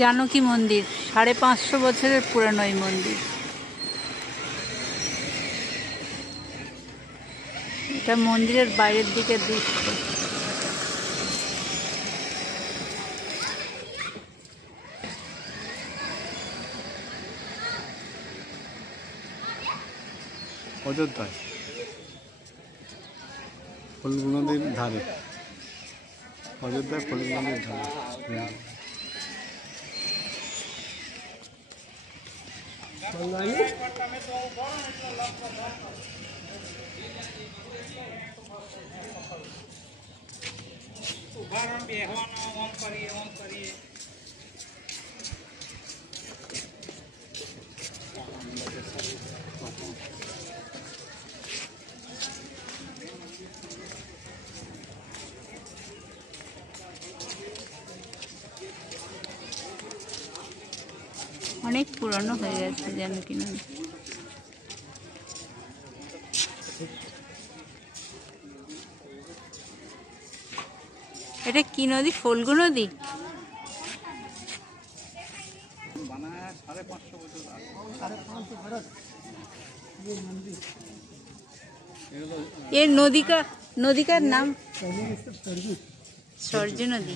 জানকী মন্দির 550 বছরের পুরানো এই মন্দির। এটা মন্দিরের বাইরের দিকের দৃশ্য। অযোধ্যায় ফল্গু নদীর ধারে, অযোধ্যায় ফল্গু নদীর ধারে। অনেক পুরনো হয়ে গেছে জানকী নদী। এটা কি নদী? ফল্গু নদী। এর নদীকার নাম সরজ নদী।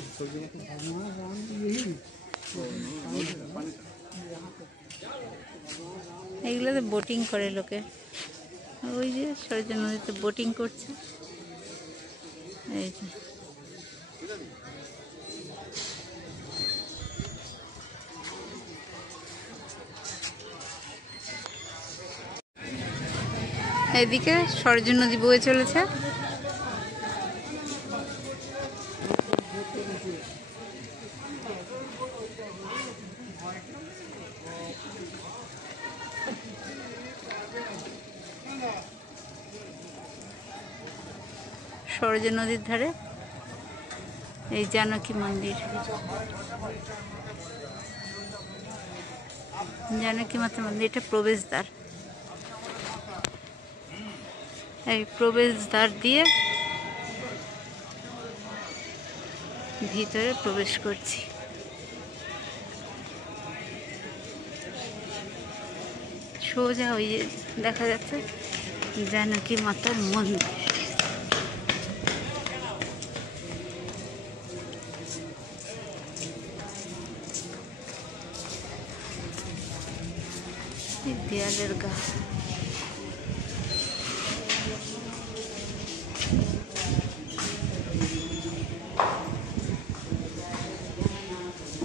এগুলোতে বোটিং করে লোকে। ওই যে সরজ নদীতে বোটিং করছে। এই যে এইদিকে সরজ নদী বয়ে চলেছে। সরজ নদীর ধারে এই জানকী মন্দির। জানকী মাতা মন্দির। এটা প্রবেশদ্বার। এই প্রবেশদ্বার দিয়ে ভিতরে প্রবেশ করছি। সোজা ওই যে দেখা যাচ্ছে জানকী মাতার মন্দির। দেয়ালের গা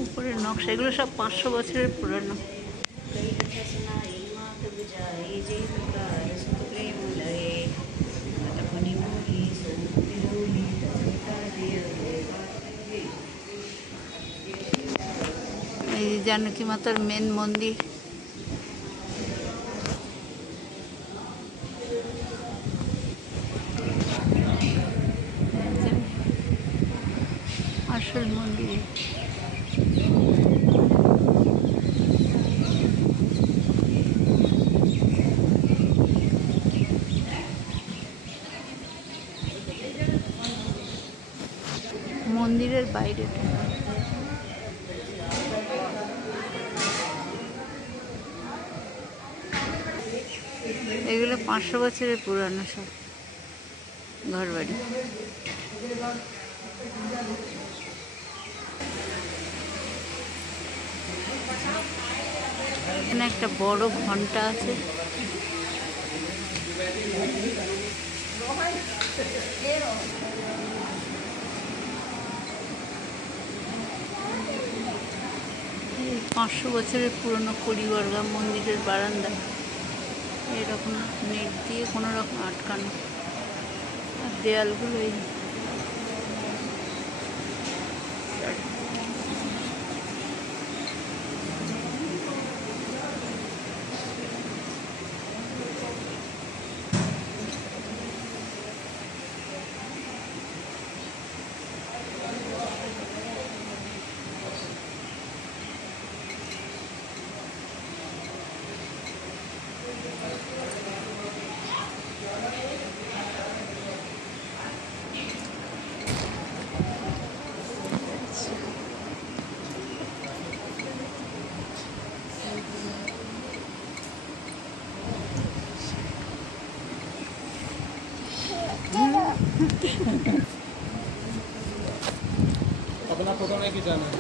উপরের নকশা, এগুলো সব 500 বছরের পুরানো। এই জানকী মাতার মেন মন্দির। আসল মন্দির। মন্দিরের বাইরেটা এগুলো 500 বছরের পুরানো সব ঘরবাড়ি। এখানে একটা বড় ঘন্টা আছে। 500 বছরের পুরনো কড়িবর্গা মন্দিরের বারান্দা এরকম নেট দিয়ে কোনো রকম আটকানো, আর দেয়ালগুলো এই अपना फोटो नहीं खिंचाना है।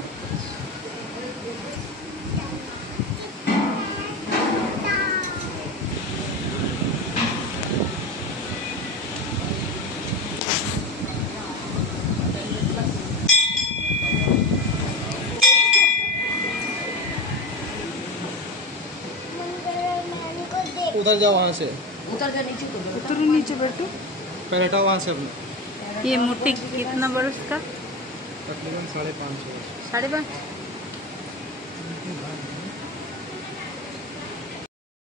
उधर जाओ वहाँ से, उतर नीचे बैठो। पहले हटाओ वहाँ से अपना। ये मूर्ति कितना बरस का? तकरीबन 550। 5.5